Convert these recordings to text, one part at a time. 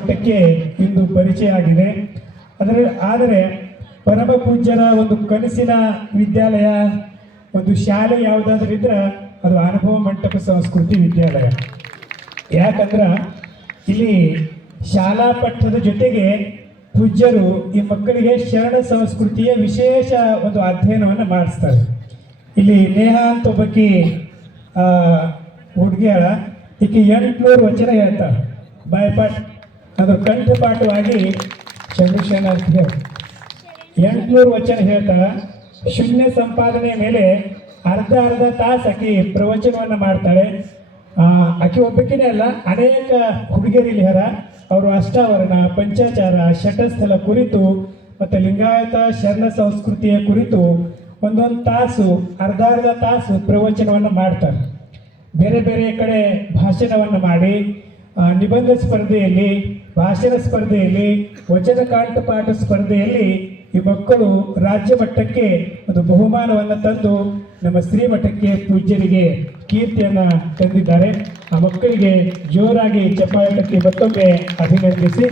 ಮಟ್ಟಕ್ಕೆ ಇಂದು ಪರಿಚಯ ಆಗಿದೆ. ಆದರೆ ಪರಮ ಪೂಜ್ಯರ ಒಂದು ಕನಸಿನ ವಿದ್ಯಾಲಯ, ಒಂದು ಶಾಲೆ ಯಾವುದಾದ್ರೂ ಇದ್ರೆ ಅದು ಅನುಭವ ಮಂಟಪ ಸಂಸ್ಕೃತಿ ವಿದ್ಯಾಲಯ. ಯಾಕಂದ್ರೆ ಇಲ್ಲಿ ಶಾಲಾ ಪಠ್ಯದ ಜೊತೆಗೆ ಪೂಜ್ಯರು ಈ ಮಕ್ಕಳಿಗೆ ಶರಣ ಸಂಸ್ಕೃತಿಯ ವಿಶೇಷ ಒಂದು ಅಧ್ಯಯನವನ್ನು ಮಾಡಿಸ್ತಾರೆ. ಇಲ್ಲಿ ನೇಹಾ ಅಂತ ಒಬ್ಬಕಿ ಹುಡುಗಿಯಾಳ, ಈಕೆ 800 ವಚನ ಹೇಳ್ತಾಳೆ ಬಾಯ್ಪಾಠ, ಅದು ಕಂಠಪಾಠವಾಗಿ ಶಂಭುಶೇನ ಅಂತ ಹೇಳಿ 800 ವಚನ ಹೇಳ್ತಾಳೆ. ಶೂನ್ಯ ಸಂಪಾದನೆ ಮೇಲೆ ಅರ್ಧ ತಾಸು ಆಕಿ ಪ್ರವಚನವನ್ನು ಮಾಡ್ತಾಳೆ. ಆಕೆ ಒಬ್ಬಕಿನೇ ಅಲ್ಲ, ಅನೇಕ ಹುಡುಗಿಯರು ಇಲ್ಲಿ ಹರ. ಅವರು ಅಷ್ಟಾವರಣ, ಪಂಚಾಚಾರ, ಶಟಸ್ಥಲ ಕುರಿತು ಮತ್ತು ಲಿಂಗಾಯತ ಶರಣ ಸಂಸ್ಕೃತಿಯ ಕುರಿತು ಒಂದೊಂದು ತಾಸು, ಅರ್ಧ ತಾಸು ಪ್ರವಚನವನ್ನು ಮಾಡ್ತಾರೆ. ಬೇರೆ ಬೇರೆ ಕಡೆ ಭಾಷಣವನ್ನು ಮಾಡಿ ನಿಬಂಧ ಸ್ಪರ್ಧೆಯಲ್ಲಿ, ಭಾಷಣ ಸ್ಪರ್ಧೆಯಲ್ಲಿ, ವಚನ ಕಂಠಪಾಠ ಸ್ಪರ್ಧೆಯಲ್ಲಿ ಈ ಮಕ್ಕಳು ರಾಜ್ಯ ಮಟ್ಟಕ್ಕೆ ಒಂದು ಬಹುಮಾನವನ್ನು ತಂದು ನಮ್ಮ ಶ್ರೀಮಠಕ್ಕೆ ಪೂಜ್ಯರಿಗೆ ಕೀರ್ತಿಯನ್ನು ತಂದಿದ್ದಾರೆ. ಆ ಮಕ್ಕಳಿಗೆ ಜೋರಾಗಿ ಚಪ್ಪಾಳೆ ಮತ್ತೊಮ್ಮೆ ಅಭಿನಂದಿಸಿ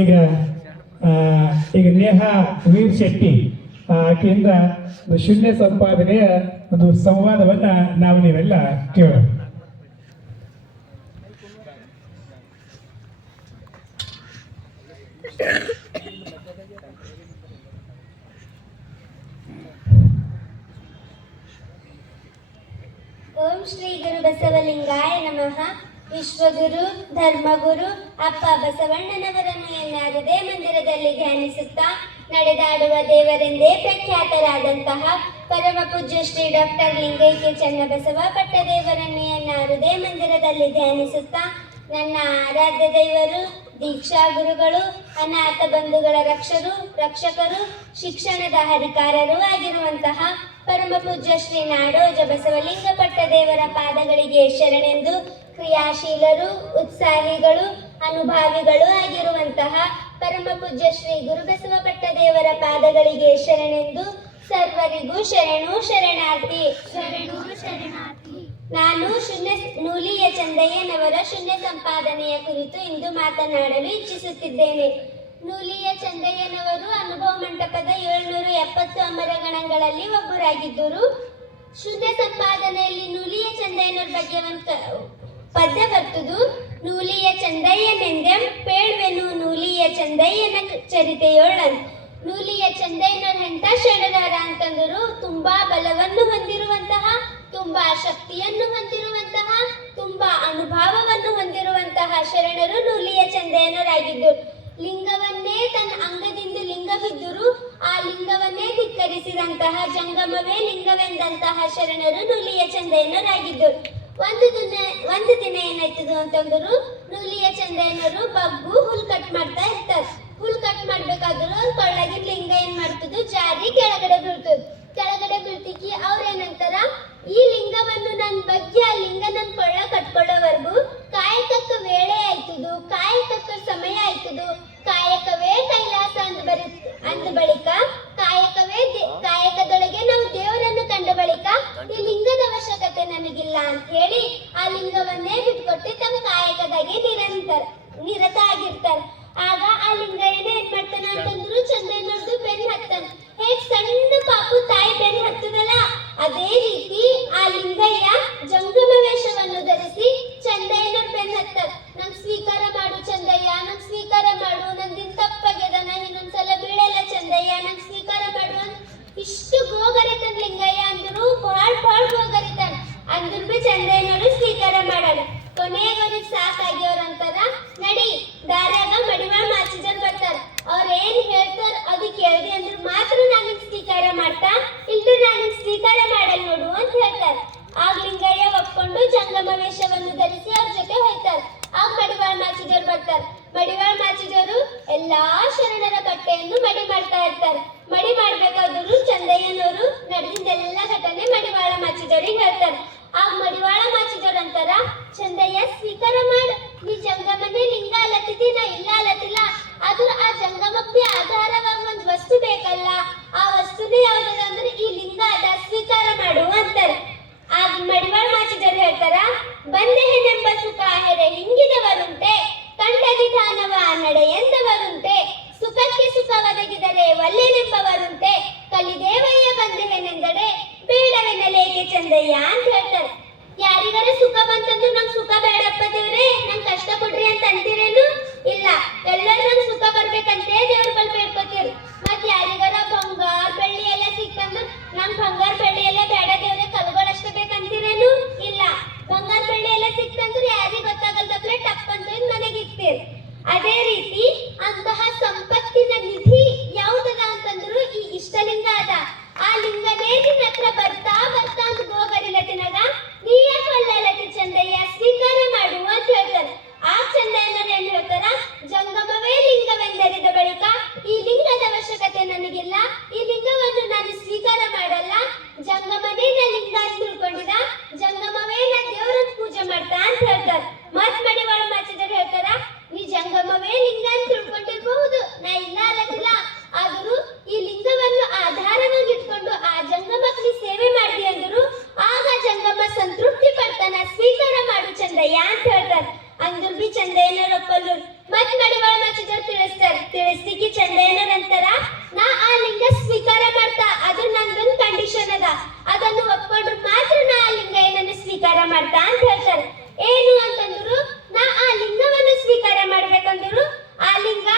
ಈಗ ನೇಹಾ ವೀರ್ ಶೆಟ್ಟಿ ಆಕೆಯಿಂದ ಶೂನ್ಯ ಸಂಪಾದನೆಯ ಒಂದು ಸಂವಾದವನ್ನ ನಾವು ನೀವೆಲ್ಲ ಕೇಳೋಣ. ಓಂ ಶ್ರೀ ಗುರು ಬಸವಲಿಂಗಾಯ ನಮಃ. ವಿಶ್ವಗುರು ಧರ್ಮಗುರು ಅಪ್ಪ ಬಸವಣ್ಣನವರನ್ನು ಎನ್ನಾರದೆ ಮಂದಿರದಲ್ಲಿ ಧ್ಯಾನಿಸುತ್ತಾ ನಡೆದಾಡುವ ದೇವರೆಂದೇ ಪ್ರಖ್ಯಾತರಾದಂತಹ ಪರಮ ಪೂಜ್ಯ ಶ್ರೀ ಡಾಕ್ಟರ್ ಲಿಂಗೈಕ್ಯ ಚನ್ನಬಸವ ಪಟ್ಟದೇವರನ್ನು ಎನ್ನಾರದೆ ಮಂದಿರದಲ್ಲಿ ಧ್ಯಾನಿಸುತ್ತಾ ನನ್ನ ಆರಾಧ್ಯ ದೇವರು, ದೀಕ್ಷಾ ಗುರುಗಳು, ಅನಾಥ ಬಂಧುಗಳ ರಕ್ಷಕರು, ಶಿಕ್ಷಣದ ಹರಿಕಾರರೂ ಆಗಿರುವಂತಹ ಪರಮ ಪೂಜ್ಯ ಶ್ರೀ ನಾಡೋಜ ಬಸವಲಿಂಗ ಪಟ್ಟದೇವರ ಪಾದಗಳಿಗೆ ಶರಣೆಂದು, ಕ್ರಿಯಾಶೀಲರು, ಉತ್ಸಾಹಿಗಳು, ಅನುಭಾವಿಗಳು ಆಗಿರುವಂತಹ ಪರಮ ಪೂಜ್ಯ ಶ್ರೀ ಗುರುಬಸವ ಪಟ್ಟದೇವರ ಪಾದಗಳಿಗೆ ಶರಣೆಂದು ಸರ್ವರಿಗೂ ಶರಣು ಶರಣಾರ್ಥಿ. ನಾನು ನೂಲಿಯ ಚಂದಯ್ಯನವರ ಶೂನ್ಯ ಸಂಪಾದನೆಯ ಕುರಿತು ಇಂದು ಮಾತನಾಡಲು ಇಚ್ಛಿಸುತ್ತಿದ್ದೇನೆ. ನೂಲಿಯ ಚಂದಯ್ಯನವರು ಅನುಭವ ಮಂಟಪದ 770 ಅಮರಗಣಗಳಲ್ಲಿ ಒಬ್ಬರಾಗಿದ್ದರು. ಶೂನ್ಯ ಸಂಪಾದನೆಯಲ್ಲಿ ನೂಲಿಯ ಚಂದಯ್ಯನವರ ಬಗ್ಗೆ ಒಂದು ಪದ್ಯ ಬರ್ತದು. ನೂಲಿಯ ಚಂದಯ್ಯನೆಂದೆಂ ಪೇಳ್ವೆನು ನೂಲಿಯ ಚಂದಯ್ಯನ ಚರಿತೆಯೋಳನ್. ನೂಲಿಯ ಚಂದಯ್ಯನವರ ಎಂಥ ಶರಣರ ಅಂತಂದರು, ತುಂಬಾ ಬಲವನ್ನು ಹೊಂದಿರುವಂತಹ, ತುಂಬಾ ಶಕ್ತಿಯನ್ನು ಹೊಂದಿರುವಂತಹ, ತುಂಬಾ ಅನುಭವವನ್ನು ಹೊಂದಿರುವಂತಹ ಶರಣರು ನೂಲಿಯ ಚಂದಯ್ಯನವರಾಗಿದ್ದರು. ಲಿಂಗವನ್ನೇ ತನ್ನ ಅಂಗದಿಂದ ಲಿಂಗವಿದ್ದರು, ಆ ಲಿಂಗವನ್ನೇ ಧಿಕ್ಕರಿಸಿದಂತಹ, ಜಂಗಮವೇ ಲಿಂಗವೆಂದಂತಹ ಶರಣರು ನೂಲಿಯ ಚಂದಯ್ಯನವರಾಗಿದ್ದರು. ಒಂದು ದಿನ ಏನಾಯ್ತದು ಅಂತಂದ್ರು, ನೂಲಿಯ ಚಂದಯ್ಯನವರು ಬಗ್ಗು ಹುಲ್ ಕಟ್ ಮಾಡ್ತಾ ಇರ್ತಾರೆ. ಹುಲ್ ಕಟ್ ಮಾಡ್ಬೇಕಾದ್ರು ಕೊಳ್ಳಗಿನ ಲಿಂಗ ಏನ್ ಮಾಡ್ತದು, ಜಾರಿ ಕೆಳಗಡೆ ಬೀಳ್ತದ. ಕೆಳಗಡೆ ಬೀಳ್ತಿಕ್ಕಿ ಅವ್ರೇನಂತಾರ, ಈ ಲಿಂಗವನ್ನು ನನ್ನ ಬಗ್ಗೆ ಆ ಲಿಂಗ ನನ್ನ ಕೊಳ್ಳ ಕಟ್ಕೊಳ್ಳೋವರೆಗೂ ಕಾಯಕಕ್ಕ ವೇಳೆ ಆಯ್ತದು, ಕಾಯಕಕ್ಕ ಸಮಯ ಆಯ್ತದು, ಕಾಯಕವೇ ಕೈಲಾಸ ಅಂದ ಬಳಿಕ ಕಾಯಕದೊಳಗೆ ನಾವು ದೇವರನ್ನು ಕಂಡ ಬಳಿಕ ಈ ಲಿಂಗದ ಅವಶ್ಯಕತೆ ನನಗಿಲ್ಲ ಅಂತ ಹೇಳಿ ಆ ಲಿಂಗವನ್ನೇ ಬಿಟ್ಕೊಟ್ಟು ತಮ್ಮ ಕಾಯಕದಾಗೆ ನಿರತ ಆಗಿರ್ತಾರೆ. ಆಗ ಆ ಲಿಂಗ ಏನ್ ಮಾಡ್ತಾನ ಅಂತಂದ್ರು, ಚಂದಯ್ಯನವ್ರದ್ದು ಬೆನ್ ಹತ್ತಾನ. ಹೇಗ್ ಸಣ್ಣ ಪಾಪು ತಾಯಿ ಬೆನ್ ಹತ್ತದಲ್ಲ, ಅದೇ ರೀತಿ ಆ ಲಿಂಗಯ್ಯ ಜಂಗಮ ವೇಷವನ್ನು ಧರಿಸಿ ಚಂದಯ್ಯನವ್ರ ಬೆನ್ ಹತ್ತಾರ. ನಂಗೆ ಸ್ವೀಕಾರ ಮಾಡು ಚಂದಯ್ಯ, ನಂಗೆ ಸ್ವೀಕಾರ ಮಾಡು, ನಂದಿನ ತಪ್ಪಾಗ್ಯದ, ನಾ ಇನ್ನೊಂದ್ಸಲ ಬೀಳಲ್ಲ ಚಂದಯ್ಯ, ನಂಗೆ ಸ್ವೀಕಾರ ಮಾಡು ಅಂತ ಇಷ್ಟು ಗೋಗರಿತಾನ ಲಿಂಗಯ್ಯ. ಅಂದ್ರು ಭಾಳ ಗೋಗರಿತಾನ. ಅಂದ್ರು ಬಿ ಚಂದಯ್ಯನವರು ಸ್ವೀಕಾರ ಮಾಡಲ್ಲ. ಕೊನೆಯವರಿಗೆ ಸಾಕಾಗ್ಯವ್ರಂತಾರ, ನಡಿ ದಾರ್ಯಾಗ ಮಡಿವಾಳ ಮಾಚಿಜರ್ ಬರ್ತಾರ, ಅವ್ರ ಏನ್ ಹೇಳ್ತಾರ ಅದು ಕೇಳ್ದಿ ಅಂದ್ರೆ ಮಾತ್ರ ನಾನು ಸ್ವೀಕಾರ ಮಾಡ್ತಾ, ಇಲ್ದು ನಾನು ಸ್ವೀಕಾರ ಮಾಡಲ್ ನೋಡು ಅಂತ ಹೇಳ್ತಾರ. ಆಗ ಲಿಂಗಯ್ಯ ಒಪ್ಕೊಂಡು ಜಂಗಮ ವೇಷವನ್ನು ಧರಿಸಿ ಅವ್ರ ಜೊತೆ ಹೋಯ್ತಾರ. ಆಗ ಮಡಿವಾಳ ಮಾಚಿಜರ್ ಬರ್ತಾರ. ಮಡಿವಾಳ ಮಾಚಿಜರು ಎಲ್ಲಾ ಶರಣರ ಬಟ್ಟೆಯನ್ನು ಮಡಿ ಮಾಡ್ತಾ ಇರ್ತಾರೆ. ಮಡಿ ಮಾಡ್ಬೇಕಾದ್ರು ಚಂದಯ್ಯನವರು ನಡೆದಿದ್ದೆಲ್ಲ ಘಟನೆ ಮಡಿವಾಳ ಮಾಚಿಜರಿಗೆ ಹೇಳ್ತಾರೆ. ಆಗ ಮಡಿವಾಳ ಮಾಚಿಜರ್ ಅಂತಾರ, ಚಂದಯ್ಯ ಸ್ವೀಕಾರ ಮಾಡು, ನೀ ಜಂಗಮನೇ ಲಿಂಗ ಅಲ್ಲತ್ತಿದ್ದಿ, ನಾ ಇಲ್ಲ ಅಲ್ಲತ್ತಿಲ್ಲ, ಆದ್ರೂ ಆ ಜಂಗಮಕ್ಕೆ ಆಧಾರವಾಗಿ ಒಂದು ವಸ್ತು ಬೇಕಲ್ಲ, ಆ ವಸ್ತುನೇ ಯಾವ್ದದ ಅಂದ್ರೆ ಈ ಲಿಂಗ ಅದ, ಸ್ವೀಕಾರ ಮಾಡು ಬಂದೆನೆಂಬ ಸುಖ ಹೆರೆ ಹಿಂಗಿದವರುಂಟೆ, ಕಂಡ ವಿಧಾನವ ನಡೆ ಎಂದವರುಂಟೆ, ಸುಖಕ್ಕೆ ಸುಖ ಒದಗಿದರೆ ಒಲ್ಲೆನೆಂಬವರುಂಟೆ, ಕಲಿದೇವಯ್ಯ ಬಂದೆನೆಂದಡೆ ಬೇಡವೆನಲೇಕೆ ಚಂದಯ್ಯ ಅಂತ ಹೇಳ್ತಾರೆ. ಯಾರಿಗಾರ ಸುಖ ಬಂತಂದ್ರು ನಂಗೆ ಸುಖ ಬೇಡಪ್ಪ ದೇವ್ರೆ, ನಂಗೆ ಕಷ್ಟ ಕೊಡ್ರಿ ಅಂತ ಅಂತೀರೇನು? ಇಲ್ಲ, ಎಲ್ಲರೂ ನಂಗೆ ಸುಖ ಬರ್ಬೇಕಂತೆ ದೇವ್ರ ಬಲ್ ಬೇಡ್ಕೋತೀರಿ. ಮತ್ತೆ ಯಾರಿಗಾರ ಬಂಗಾರ ಬೆಳ್ಳಿ ಎಲ್ಲ ಸಿಕ್ತಂದ್ರು ನಂಗೆ ಬಂಗಾರ ಬೆಳ್ಳಿ ಎಲ್ಲ ಬೇಡ ದೇವ್ರೆ, ಕಲ್ಗಳಷ್ಟೇ ಬೇಕಂತೀರೇನು? ಇಲ್ಲ, ಬಂಗಾರ ಬೆಳ್ಳಿ ಎಲ್ಲ ಸಿಕ್ತಂದ್ರೆ ಯಾರಿಗೆ ಗೊತ್ತಾಗಲ್ದಪ್ಲೆ ಟಪ್ ಅಂತ ಮನೆಗೆ ಇಕ್ತೀರಿ. ಅದೇ ರೀತಿ ಅಂತಹ ಸಂಪತ್ತಿನ ನಿಧಿ ಯಾವುದದ ಅಂತಂದ್ರು ಈ ಇಷ್ಟಲಿಂಗ ಅದ. ಆ ಲಿಂಗನೇ ನಿನ್ನ ಹತ್ರ ಬರ್ತಾ ಬರ್ತಾ ಅಂತ ಗೋಗರಿಲತಿನಾಗ ನೀ ಯಾಕೆ ಒಳ್ಳಲತಿ ಚಂದಯ್ಯ ಸ್ವೀಕಾರ ಮಾಡು ಅಂತ ಹೇಳ್ತಾರೆ. ಆ ಚಂದಯ್ಯನವ್ರು ಏನ್ ಹೇಳ್ತಾರ, ಜಂಗಮವೇ ಲಿಂಗವೆಂದರಿದ ಬಳಿಕ ಈ ಲಿಂಗದ ಅವಶ್ಯಕತೆ ನನಗಿಲ್ಲ, ಈ ಲಿಂಗವನ್ನು ನಾನು ಸ್ವೀಕಾರ ಮಾಡಲ್ಲ, ಜಂಗಮನೇ ನಾ ಲಿಂಗ ಅಂತ ತಿಳ್ಕೊಂಡಿದ, ಜಂಗಮವೇ ನಾ ದೇವರನ್ನ ಪೂಜೆ ಮಾಡ್ತಾ ಅಂತ ಹೇಳ್ತಾರೆ. ಮತ್ ಮಡಿವಾಳ ಮಾಚಿದರು ಹೇಳ್ತಾರ, ನೀ ಜಂಗಮವೇ ಲಿಂಗ ಅಂತ ತಿಳ್ಕೊಂಡಿರ್ಬಹುದು, ನಾ ಇಲ್ಲ ಅಲ್ಲದಿಲ್ಲ, ಆದರೂ ಈ ಲಿಂಗವನ್ನು ಆಧಾರವಾಗಿ ಇಟ್ಕೊಂಡು ಆ ಜಂಗಮಕ್ಕೆ ನೀ ಸೇವೆ ಮಾಡಿದಿ ಅಂದರು ಆಗ ಜಂಗಮ ಸಂತೃಪ್ತಿ ಪಡ್ತಾನ, ಸ್ವೀಕಾರ ಮಾಡು ಚಂದಯ್ಯ ಅಂತ ಹೇಳ್ತಾರೆ. ಅಂದ್ರು ಬಿ ಚಂದಯ್ಯನವ್ರು ಒಪ್ಪಲ್ರು. ಮತ್ ಮಡಿವಾಳ ಮಾಚಿದರು ತಿಳಿಸ್ಲಿಕ್ಕೆ ಚಂದಯ್ಯನವ್ರು ಅಂತಾರ, ನಾ ಆ ಲಿಂಗ ಸ್ವೀಕಾರ ಮಾಡ್ತಾ, ಅದು ನಂದೊಂದು ಕಂಡೀಷನ್ ಅದ, ಅದನ್ನು ಒಪ್ಕೊಂಡ್ರು ಮಾತ್ರ ನಾ ಆ ಲಿಂಗ ಏನನ್ನು ಸ್ವೀಕಾರ ಮಾಡ್ತಾ ಅಂತ ಹೇಳ್ತಾರೆ. ಏನು ಅಂತಂದ್ರು, ನಾ ಆ ಲಿಂಗವನ್ನು ಸ್ವೀಕಾರ ಮಾಡ್ಬೇಕಂದ್ರು ಆ ಲಿಂಗ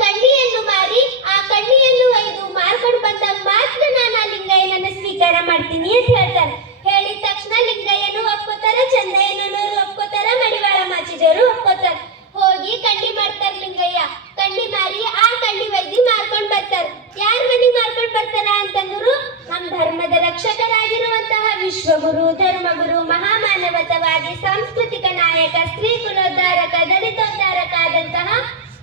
ಕಣ್ಣಿಯನ್ನು ಮಾರಿ ಆ ಕಣ್ಣಿಯನ್ನು ಒಯ್ದು ಮಾರ್ಕೊಂಡು ಬಂದಾಗ ಮಾತ್ರ ನಾನು ಆ ಲಿಂಗಯ್ಯನನ್ನು ಸ್ವೀಕಾರ ಮಾಡ್ತೀನಿ ಅಂತ ಹೇಳ್ತಾರೆ. ಹೇಳಿದ ತಕ್ಷಣ ಲಿಂಗಯ್ಯನು ಒಪ್ಕೋತಾರ, ಚಂದಯ್ಯನವರು ಒಪ್ಕೋತಾರ, ಮಡಿವಾಳ ಮಾಚಿದೇವರು ಒಪ್ಕೋತಾರ. ಹೋಗಿ ಕಣ್ಣಿ ಮಾಡ್ತಾರ ಲಿಂಗಯ್ಯ, ಕಣ್ಣಿ ಮಾರಿ ಆ ಕಣ್ಣಿ ಒಯ್ದು ಮಾರ್ಕೊಂಡ್ ಬರ್ತಾರ. ಯಾರ ಮನೆಗೆ ಮಾರ್ಕೊಂಡ್ ಬರ್ತಾರ ಅಂತಂದ್ರು ನಮ್ಮ ಧರ್ಮದ ರಕ್ಷಕರಾಗಿರುವಂತಹ ವಿಶ್ವಗುರು, ಧರ್ಮಗುರು, ಮಹಾಮಾನವತವಾದಿ ಸಾಂಸ್ಕೃತಿಕ ನಾಯಕ, ಸ್ತ್ರೀ ಕುಲೋದ್ಧಾರಕ, ದಲಿತೋದ್ಧಾರಕ ಆದಂತಹ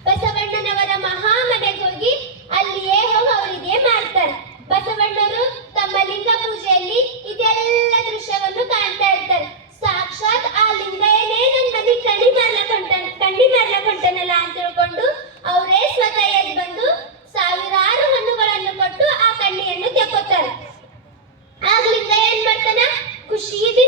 ಬಸವಣ್ಣನವರ ಮಹಾಮನೆಗೆ ಹೋಗಿ ಅಲ್ಲಿಯೇ ಹೋಗಿ ಅವರಿಗೆ ಮಾಡ್ತಾರೆ. ಬಸವಣ್ಣರು ತಮ್ಮ ಲಿಂಗ ಪೂಜೆಯಲ್ಲಿ ಇದೆಲ್ಲ ದೃಶ್ಯವನ್ನು ಕಾಣ್ತಾ ಇರ್ತಾರೆ. ಸಾಕ್ಷಾತ್ ಆ ಲಿಂಗಯ್ಯನೇ ನನ್ನ ಮನೆಗೆ ಕಣ್ಣಿ ಮಾರ್ಲಕ್ ಹೊಂಟನಲ್ಲ ಅಂತ ತಿಳ್ಕೊಂಡು ಅವರೇ ಸ್ವತಃ ಎದ್ದು ಬಂದು ಸಾವಿರಾರು ಹಣ್ಣುಗಳನ್ನು ಕೊಟ್ಟು ಆ ಕಣ್ಣಿಯನ್ನು ತೆಕ್ಕೋತಾರೆ. ಆಗ ಲಿಂಗಯ್ಯ ಏನ್ ಮಾಡ್ತಾನ, ಖುಷಿಯಿಂದ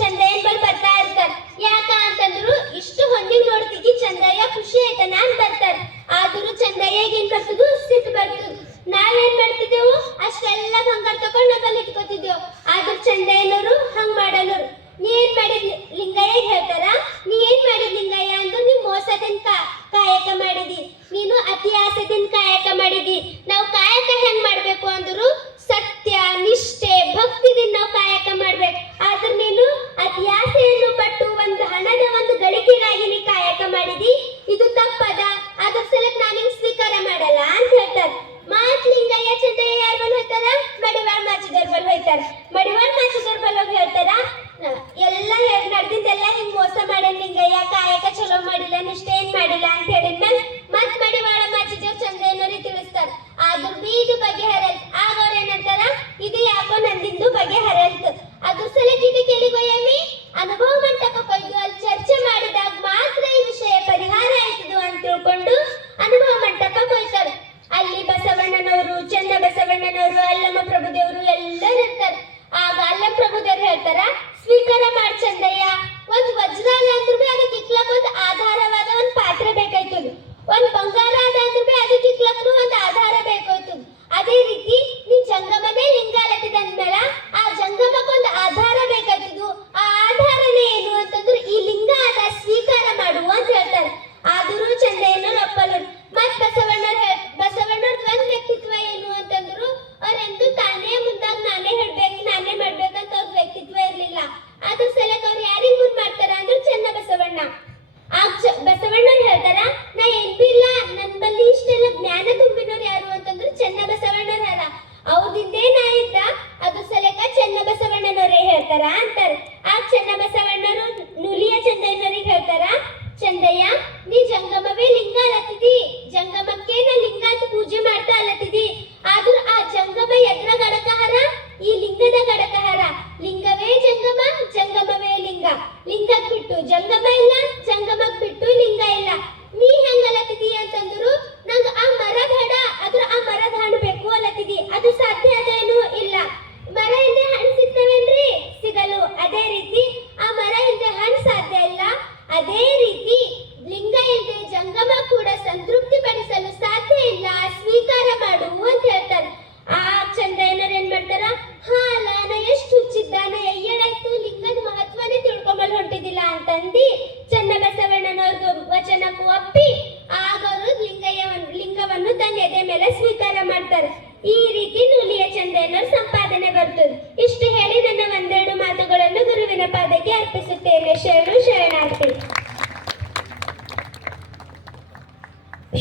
ಚಂದಯ್ಯನ ಬಲ್ ಬರ್ತಾ ಇರ್ತಾರೆ. ಯಾಕ ಅಂತಂದ್ರು ಇಷ್ಟು ಹೊಂದಿಗೆ ನೋಡ್ತಿಗಿ ಚಂದಯ್ಯ ಖುಷಿ ಆಯ್ತಾನ ಅಂತ ಬರ್ತಾರೆ. ಆದ್ರೂ ಚಂದಯ್ಯಗೆ ಏನ್ ಬರ್ತದ, ಸಿಟ್ಟು ಬರ್ತದ. ನಾವೇನ್ ಮಾಡ್ತಿದ್ದೆವು, ಅಷ್ಟೆಲ್ಲ ಬಂಗಾರ ತಗೊಂಡು ನಮ್ಮಲ್ಲಿ ಇಟ್ಕೋತಿದ್ದೆವು. ಆದ್ರೂ ಚಂದಯ್ಯನವರು ಹಂಗ್ ಮಾಡಲ್ಲರು. ನೀ ಏನ್ ಮಾಡಿದ್ ಲಿಂಗಯ್ಯ ಹೇಳ್ತಾರ, ನೀ ಏನ್ ಮಾಡಿದ್ ಲಿಂಗಯ್ಯ ಅಂದ್ರೆ ನೀವ್ ಮೋಸದಿಂದ ಕಾಯಕ ಮಾಡಿದಿ, ನೀನು ಅತಿ ಆಸೆದಿಂದ ಕಾಯಕ ಮಾಡಿದಿ. ನಾವು ಕಾಯಕ ಹೆಂಗ್ ಮಾಡ್ಬೇಕು ಅಂದ್ರು ಸತ್ಯ, ನಿಷ್ಠೆ, ಭಕ್ತಿದಿಂದ ನಾವು ಕಾಯಕ ಮಾಡ್ಬೇಕು. ಆದ್ರೆ ನೀನು ಅತಿ ಆಸೆಯನ್ನು ಪಟ್ಟು ಒಂದು ಹಣದ ಒಂದು ಗಳಿಕೆಗಾಗಿ ನೀ ಕಾಯಕ ಮಾಡಿದಿ, ಇದು ತಪ್ಪದ. ಅದ್ರ ಸಲಕ್ ನಾನು ಹಿಂಗ್ ಸ್ವೀಕಾರ ಮಾಡಲ್ಲ ಅಂತ ಹೇಳ್ತಾರೆ. ಮಾತ್ ಲಿಂಗಯ್ಯ ಚಂದಯ್ಯ ಯಾರ ಬಲ್ ಹೋಯ್ತಾರ, ಮಡಿವಾಳ ಮಾಚಿದವ್ರ ಬಲ್ ಹೋಯ್ತಾರ. ಮಡಿವಾಳ ಮಾಚಿದವ್ರ ಬಲ್ ಹೋಗಿ ಹೇಳ್ತಾರ, ಎಲ್ಲ ನಡೆದಿದ್ದೆಲ್ಲ ಹಿಂಗ್ ಮೋಸ ಮಾಡ್ಯಾನ ಲಿಂಗಯ್ಯ, ಕಾಯಕ ಚಲೋ ಮಾಡಿಲ್ಲ, ನಿಷ್ಠೆ ಏನ್ ಮಾಡಿಲ್ಲ ಅಂತ ಹೇಳಿದ್ಮೇಲೆ ಮತ್ ಮಡಿವಾಳ ಮಾಚಿದವ್ರು ಚಂದಯ್ಯನವ್ರಿಗೆ ತಿಳಿಸ್ತಾರ. ಆದ್ರೂ ಬಿ ಇದು ಬಗೆಹರಲ್. ಆಗ ಅವ್ರ ಏನಂತಾರ, ಇದು ಯಾಕೋ ನಂದಿಂದು ಬಗೆಹರಲ್ತು, ಅದ್ರ ಸಲಕ್ ಇದಕ್ಕೆ ಎಲ್ಲಿಗೋಯಮಿ ಅನುಭವ ಮಂಟಪಕ್ಕೆ ಹೋಯ್ದು ಅಲ್ಲಿ ಚರ್ಚೆ ಮಾಡಿದಾಗ ಮಾತ್ರ ಈ ವಿಷಯ ಪರಿಹಾರ ಆಯ್ತದು ಅಂತ ತಿಳ್ಕೊಂಡು ಅನುಭವ ಮಂಟಪಕ್ಕೆ ಹೋಯ್ತಾರೆ. ಅಲ್ಲಿ ಬಸವಣ್ಣನವರು, ಚನ್ನ ಬಸವಣ್ಣನವರು, ಅಲ್ಲಮ್ಮ ಪ್ರಭುದೇವರು ಎಲ್ಲರೂ ಇರ್ತಾರೆ. ಆಗ ಅಲ್ಲಮ್ಮ ಪ್ರಭುದೇವ್ರು ಹೇಳ್ತಾರ, ಸ್ವೀಕಾರ ಮಾಡಿ ಚಂದಯ್ಯ, ಒಂದು ವಜ್ರ ಅಲ್ಲ ಅಂದ್ರೂ ಅದಕ್ಕೆ ಇಕ್ಲಕ್ ಒಂದು ಆಧಾರವಾದ ಒಂದು ಪಾತ್ರೆ ಬೇಕಾಯ್ತದ, ಒಂದು ಬಂಗಾರ ಅದ ಅಂದ್ರೂ ಅದಕ್ಕೆ ಇಕ್ಲಕ್ ಒಂದು ಆಧಾರ ಬೇಕಾಯ್ತದ. ಅದೇ ರೀತಿ ನೀನ್ ಜಂಗಮನೇ ಲಿಂಗ ಅಲತಿದಂದ್ಮೇಲೆ ಆ ಜಂಗಮಕ್ಕೊಂದು ಆಧಾರ ಬೇಕಾಯ್ತದು. ಆ ಆಧಾರನೇ ಏನು ಅಂತಂದ್ರೆ ಈ ಲಿಂಗ ಅದ, ಸ್ವೀಕಾರ ಮಾಡು ಅಂತ ಹೇಳ್ತಾರೆ. ಆದರೂ ಚಂದಯ್ಯನವ್ರು ಒಪ್ಪಲ್ಲರು. ಮತ್ ಬಸವಣ್ಣವ್ರ ಒಂದ್ ವ್ಯಕ್ತಿತ್ವ ಏನು ಅಂತಂದ್ರು ಅವ್ರೆಂದು ತಾನೇ ಮುಂದಾಗ ನಾನೇ ಹೇಳ್ಬೇಕು, ನಾನೇ ಮಾಡ್ಬೇಕಂತ ಅವ್ರ ವ್ಯಕ್ತಿತ್ವ ಇರ್ಲಿಲ್ಲ. ಅದ್ರ ಸಲಕ್ ಅವ್ರು ಯಾರಿಗ್ ಮುಂದ್ ಮಾಡ್ತಾರ ಅಂದ್ರೆ ಚನ್ನ ಬಸವಣ್ಣ. ಬಸವಣ್ಣವ್ರು ಹೇಳ್ತಾರ, ನಾ ಏನ್ ಬಿ ಇಲ್ಲ, ನನ್ ಬಲ್ಲಿ ಇಷ್ಟೆಲ್ಲ ಜ್ಞಾನ ತುಂಬಿನವ್ರು ಯಾರು ಅಂತಂದ್ರು ಚನ್ನ ಬಸವಣ್ಣವ್ರ ಅಲ್ಲ, ಅವ್ರದಿಂದೇ ನಾ ಇದ್ದ, ಅದ್ರ ಸಲಕ ಚನ್ನ ಬಸವಣ್ಣನವರೇ ಹೇಳ್ತಾರ ಅಂತಾರ. ಆ ಚನ್ನ ಬಸವಣ್ಣರು ನುಲಿಯ ಚಂದಯ್ಯನವ್ರಿಗೆ ಹೇಳ್ತಾರ, ಚಂದಯ್ಯ ನೀ ಜಂಗಮವೇ ಲಿಂಗ ಅಲತ್ತಿದಿ, ಜಂಗಮಕ್ಕೆ ನಾ ಲಿಂಗ ಅಂತ ಪೂಜೆ ಮಾಡ್ತಾ ಅಲತ್ತಿದಿ, ಆದ್ರೂ ಆ ಜಂಗಮ ಎದ್ರ ಗಡಕಹಾರ, ಈ ಲಿಂಗದ ಗಡಕಹಾರ. ಲಿಂಗವೇ ಜಂಗಮ, ಜಂಗಮವೇ ಲಿಂಗ. ಲಿಂಗಕ್ ಬಿಟ್ಟು ಜಂಗಮ ಇಲ್ಲ, ಜಂಗಮಕ್ ಬಿಟ್ಟು ಲಿಂಗ ಬೇಡುತ್ತೇನೆ. ಶರಣು ಶರಣಾರ್ಥಿ.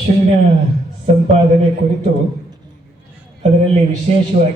ಶೂನ್ಯ ಸಂಪಾದನೆ ಕುರಿತು ಅದರಲ್ಲಿ ವಿಶೇಷವಾಗಿ